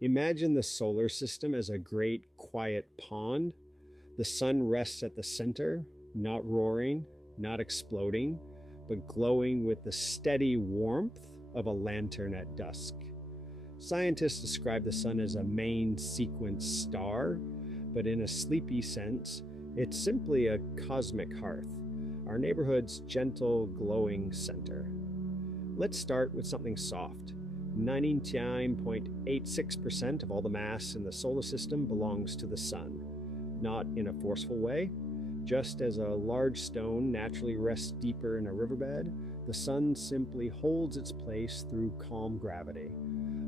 Imagine the solar system as a great quiet pond. The sun rests at the center, not roaring, not exploding, but glowing with the steady warmth of a lantern at dusk. Scientists describe the sun as a main sequence star, but in a sleepy sense, it's simply a cosmic hearth, our neighborhood's gentle, glowing center. Let's start with something soft. 99.86% of all the mass in the solar system belongs to the sun. Not in a forceful way. Just as a large stone naturally rests deeper in a riverbed, the sun simply holds its place through calm gravity.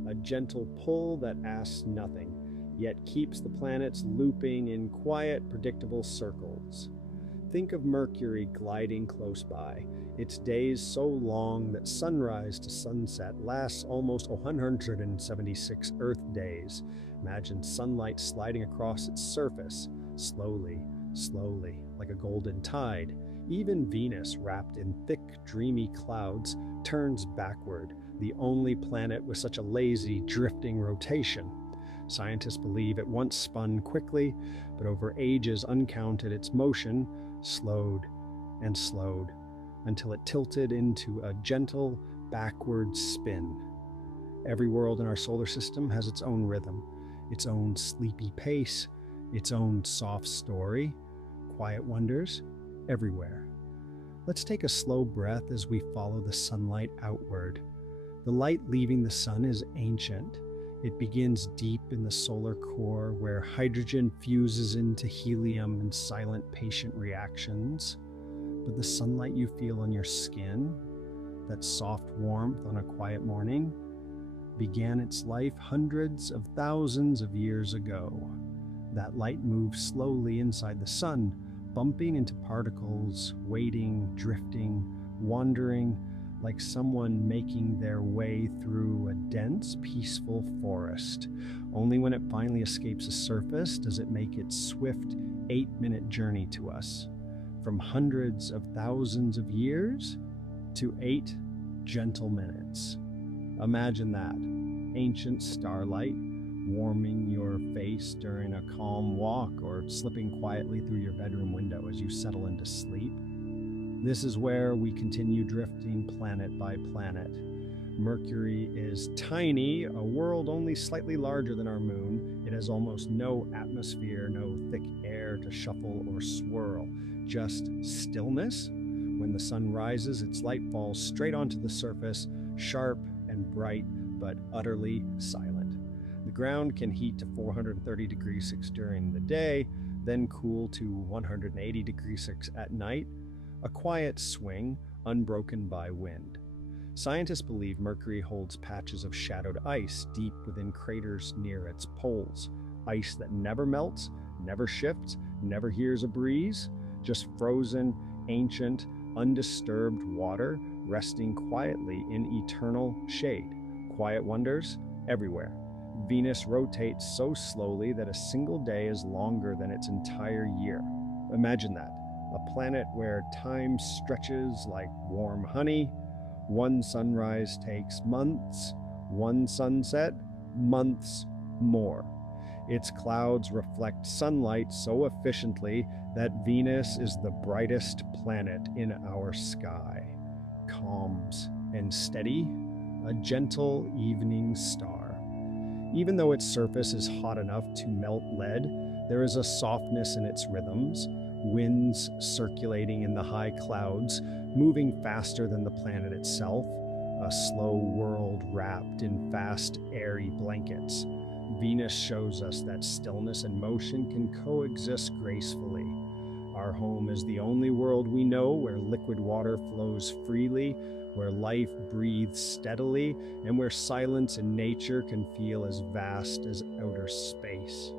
A gentle pull that asks nothing, yet keeps the planets looping in quiet, predictable circles. Think of Mercury gliding close by, its days so long that sunrise to sunset lasts almost 176 Earth days. Imagine sunlight sliding across its surface, slowly, slowly, like a golden tide. Even Venus, wrapped in thick, dreamy clouds, turns backward, the only planet with such a lazy, drifting rotation. Scientists believe it once spun quickly, but over ages uncounted, its motion slowed and slowed until it tilted into a gentle backward spin. Every world in our solar system has its own rhythm, its own sleepy pace, its own soft story, quiet wonders everywhere. Let's take a slow breath as we follow the sunlight outward. The light leaving the sun is ancient. It begins deep in the solar core where hydrogen fuses into helium in silent, patient reactions. But the sunlight you feel on your skin, that soft warmth on a quiet morning, began its life hundreds of thousands of years ago. That light moves slowly inside the sun, bumping into particles, waiting, drifting, wandering, like someone making their way through a dense, peaceful forest. Only when it finally escapes the surface does it make its swift 8-minute journey to us. From hundreds of thousands of years to 8 gentle minutes. Imagine that, ancient starlight warming your face during a calm walk or slipping quietly through your bedroom window as you settle into sleep. This is where we continue drifting planet by planet. Mercury is tiny, a world only slightly larger than our moon. It has almost no atmosphere, no thick air to shuffle or swirl, just stillness. When the sun rises, its light falls straight onto the surface, sharp and bright, but utterly silent. The ground can heat to 430 degrees Celsius during the day, then cool to 180 degrees Celsius at night. A quiet swing, unbroken by wind. Scientists believe Mercury holds patches of shadowed ice deep within craters near its poles. Ice that never melts, never shifts, never hears a breeze, just frozen, ancient, undisturbed water resting quietly in eternal shade. Quiet wonders everywhere. Venus rotates so slowly that a single day is longer than its entire year. Imagine that. A planet where time stretches like warm honey. One sunrise takes months, one sunset, months more. Its clouds reflect sunlight so efficiently that Venus is the brightest planet in our sky. Calms and steady, a gentle evening star. Even though its surface is hot enough to melt lead, there is a softness in its rhythms. Winds circulating in the high clouds, moving faster than the planet itself, a slow world wrapped in fast, airy blankets. Venus shows us that stillness and motion can coexist gracefully. Our home is the only world we know where liquid water flows freely, where life breathes steadily, and where silence in nature can feel as vast as outer space.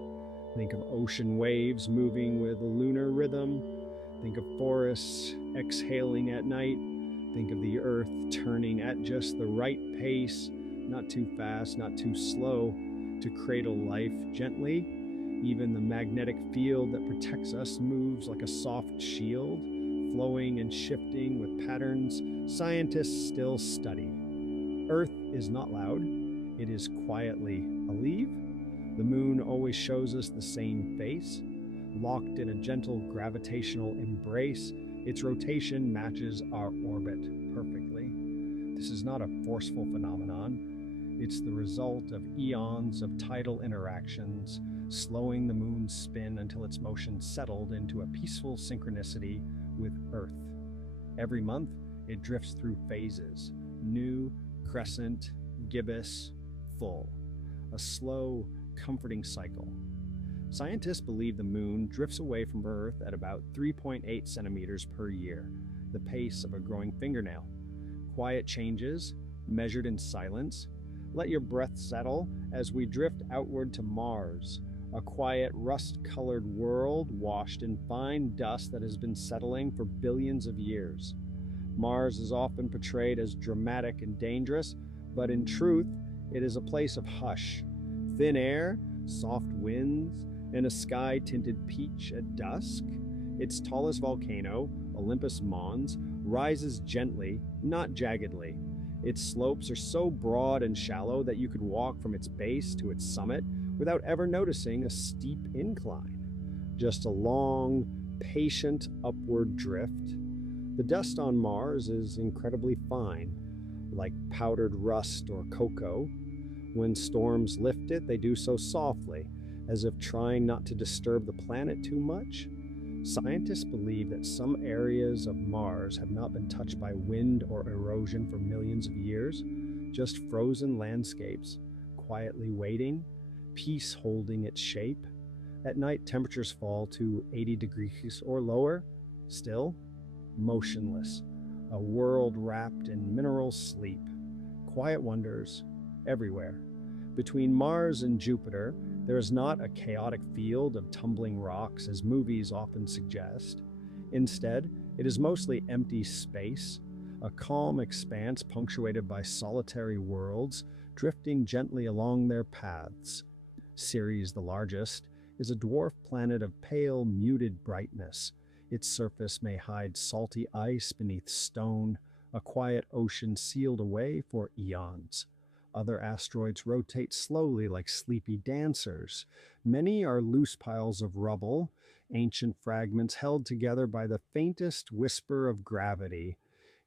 Think of ocean waves moving with a lunar rhythm. Think of forests exhaling at night. Think of the earth turning at just the right pace, not too fast, not too slow, to cradle life gently. Even the magnetic field that protects us moves like a soft shield, flowing and shifting with patterns scientists still study. Earth is not loud. it is quietly alive. The moon always shows us the same face, locked in a gentle gravitational embrace. Its rotation matches our orbit perfectly. This is not a forceful phenomenon. It's the result of eons of tidal interactions, slowing the moon's spin until its motion settled into a peaceful synchronicity with Earth. Every month, it drifts through phases: new, crescent, gibbous, full. A slow, comforting cycle. Scientists believe the moon drifts away from Earth at about 3.8 centimeters per year, the pace of a growing fingernail. Quiet changes, measured in silence. Let your breath settle as we drift outward to Mars, a quiet, rust-colored world washed in fine dust that has been settling for billions of years. Mars is often portrayed as dramatic and dangerous, but in truth, it is a place of hush. Thin air, soft winds, and a sky tinted peach at dusk. Its tallest volcano, Olympus Mons, rises gently, not jaggedly. Its slopes are so broad and shallow that you could walk from its base to its summit without ever noticing a steep incline. Just a long, patient upward drift. The dust on Mars is incredibly fine, like powdered rust or cocoa. When storms lift it, they do so softly, as if trying not to disturb the planet too much. Scientists believe that some areas of Mars have not been touched by wind or erosion for millions of years, just frozen landscapes, quietly waiting, peace holding its shape. At night, temperatures fall to 80 degrees or lower, still motionless, a world wrapped in mineral sleep. Quiet wonders everywhere. Between Mars and Jupiter, there is not a chaotic field of tumbling rocks as movies often suggest. Instead, it is mostly empty space, a calm expanse punctuated by solitary worlds drifting gently along their paths. Ceres, the largest, is a dwarf planet of pale, muted brightness. Its surface may hide salty ice beneath stone, a quiet ocean sealed away for eons. Other asteroids rotate slowly like sleepy dancers. Many are loose piles of rubble, ancient fragments held together by the faintest whisper of gravity.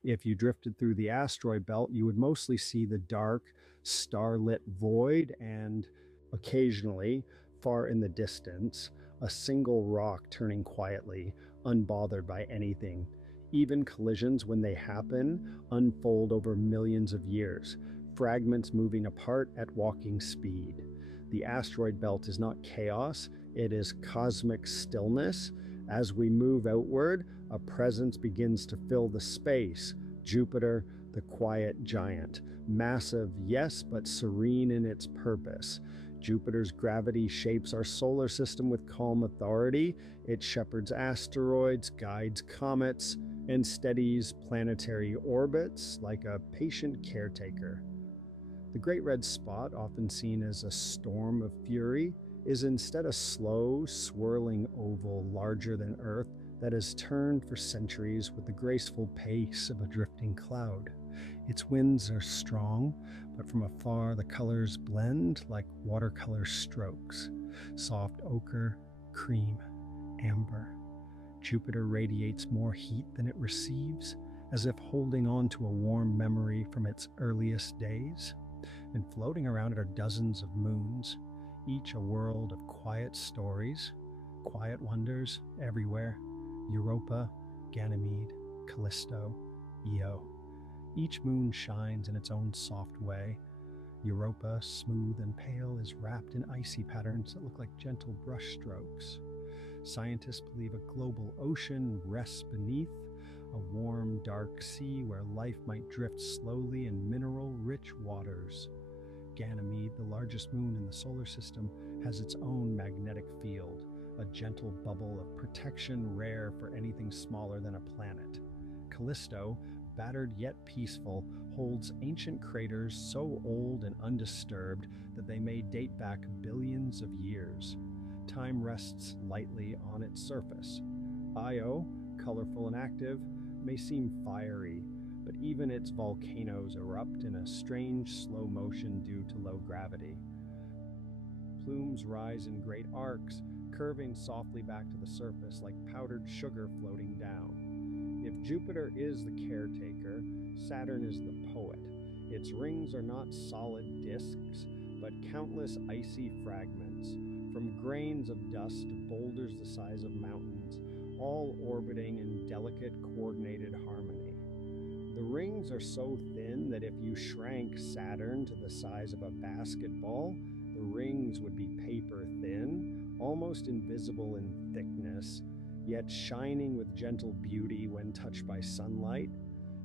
If you drifted through the asteroid belt, you would mostly see the dark, starlit void and, occasionally, far in the distance, a single rock turning quietly, unbothered by anything. Even collisions, when they happen, unfold over millions of years, fragments moving apart at walking speed. The asteroid belt is not chaos, it is cosmic stillness. As we move outward, a presence begins to fill the space. Jupiter, the quiet giant. Massive, yes, but serene in its purpose. Jupiter's gravity shapes our solar system with calm authority. It shepherds asteroids, guides comets, and steadies planetary orbits like a patient caretaker. The Great Red Spot, often seen as a storm of fury, is instead a slow, swirling oval larger than Earth that has turned for centuries with the graceful pace of a drifting cloud. Its winds are strong, but from afar the colors blend like watercolor strokes. Soft ochre, cream, amber. Jupiter radiates more heat than it receives, as if holding on to a warm memory from its earliest days. And floating around it are dozens of moons, each a world of quiet stories, quiet wonders everywhere. Europa, Ganymede, Callisto, Io. Each moon shines in its own soft way. Europa, smooth and pale, is wrapped in icy patterns that look like gentle brushstrokes. Scientists believe a global ocean rests beneath, a warm, dark sea where life might drift slowly in mineral-rich waters. Ganymede, the largest moon in the solar system, has its own magnetic field, a gentle bubble of protection rare for anything smaller than a planet. Callisto, battered yet peaceful, holds ancient craters so old and undisturbed that they may date back billions of years. Time rests lightly on its surface. Io, colorful and active, may seem fiery, but but even its volcanoes erupt in a strange slow motion due to low gravity. Plumes rise in great arcs, curving softly back to the surface like powdered sugar floating down. If Jupiter is the caretaker, Saturn is the poet. Its rings are not solid disks, but countless icy fragments, from grains of dust to boulders the size of mountains, all orbiting in delicate, coordinated harmony. The rings are so thin that if you shrank Saturn to the size of a basketball, the rings would be paper thin, almost invisible in thickness, yet shining with gentle beauty when touched by sunlight.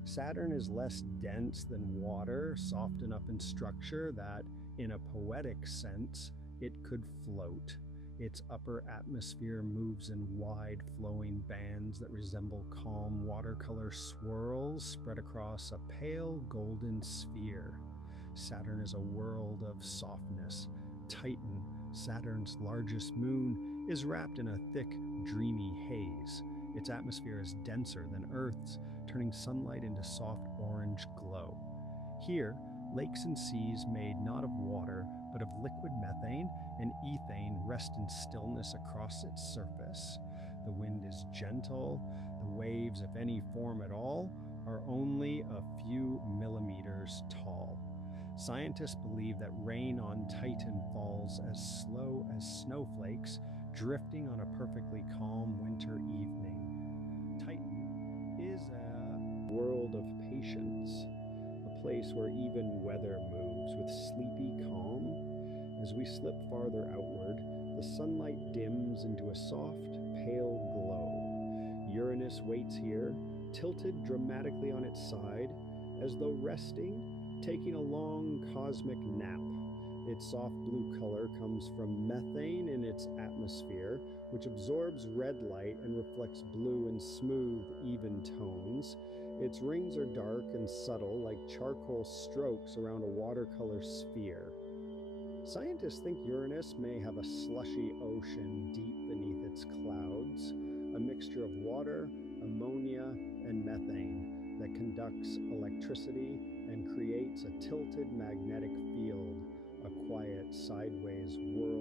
Saturn is less dense than water, soft enough in structure that, in a poetic sense, it could float. Its upper atmosphere moves in wide, flowing bands that resemble calm watercolor swirls spread across a pale golden sphere. Saturn is a world of softness. Titan, Saturn's largest moon, is wrapped in a thick, dreamy haze. Its atmosphere is denser than Earth's, turning sunlight into soft orange glow. Here, lakes and seas made not of water, but of liquid methane and ethane rest in stillness across its surface. The wind is gentle. The waves, if any form at all, are only a few millimeters tall. Scientists believe that rain on Titan falls as slow as snowflakes drifting on a perfectly calm winter evening. Titan is a world of patience, a place where even weather moves with sleepy calm. As we slip farther outward, the sunlight dims into a soft, pale glow. Uranus waits here, tilted dramatically on its side, as though resting, taking a long cosmic nap. Its soft blue color comes from methane in its atmosphere, which absorbs red light and reflects blue in smooth, even tones. Its rings are dark and subtle, like charcoal strokes around a watercolor sphere. Scientists think Uranus may have a slushy ocean deep beneath its clouds, a mixture of water, ammonia, and methane that conducts electricity and creates a tilted magnetic field, a quiet sideways whirl